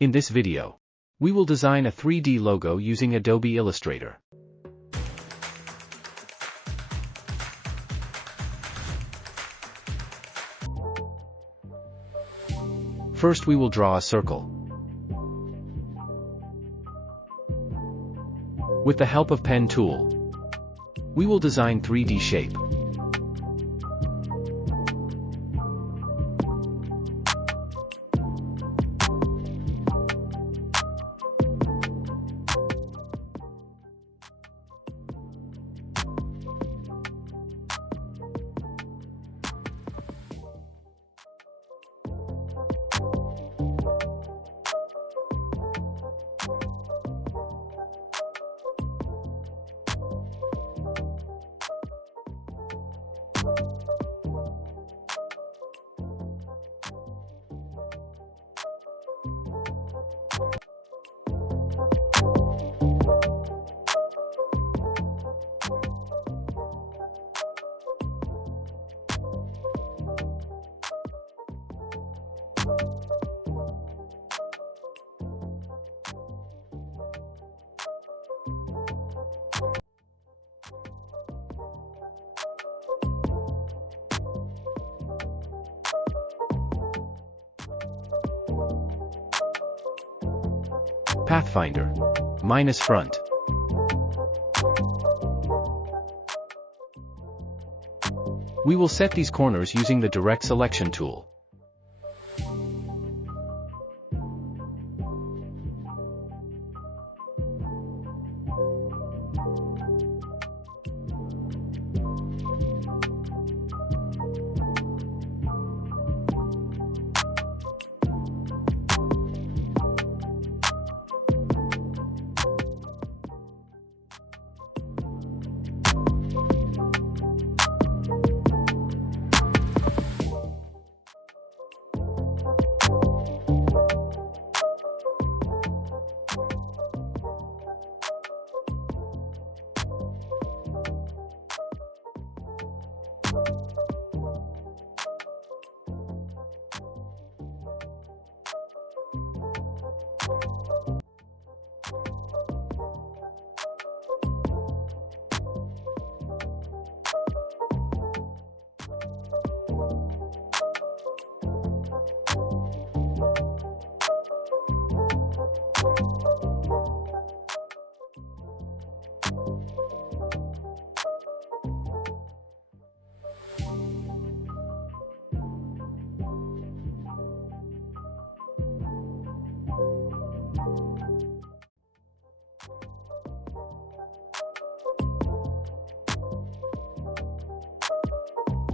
In this video, we will design a 3D logo using Adobe Illustrator. First, we will draw a circle. With the help of pen tool, we will design 3D shape. Pathfinder minus front. We will set these corners using the direct selection tool.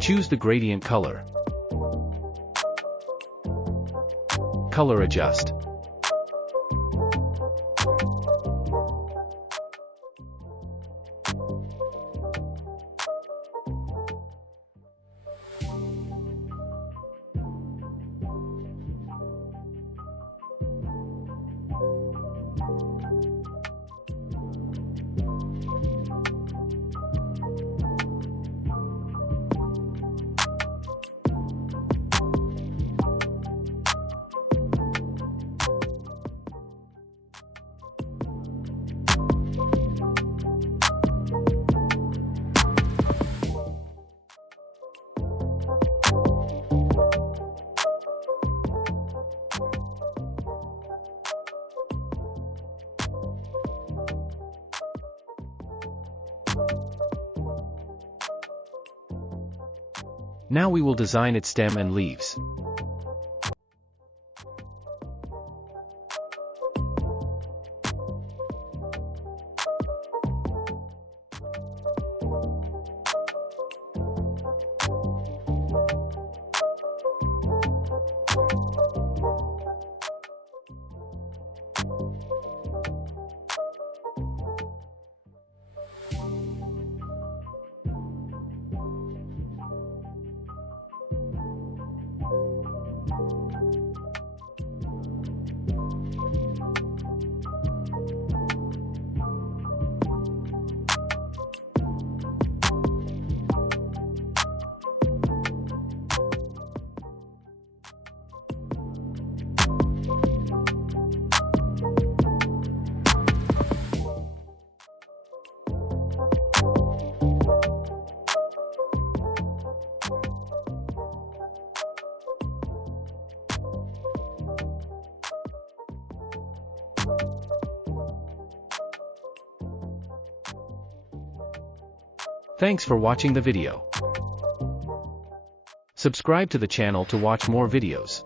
Choose the gradient color. Color adjust. Now we will design its stem and leaves. Thanks for watching the video. Subscribe to the channel to watch more videos.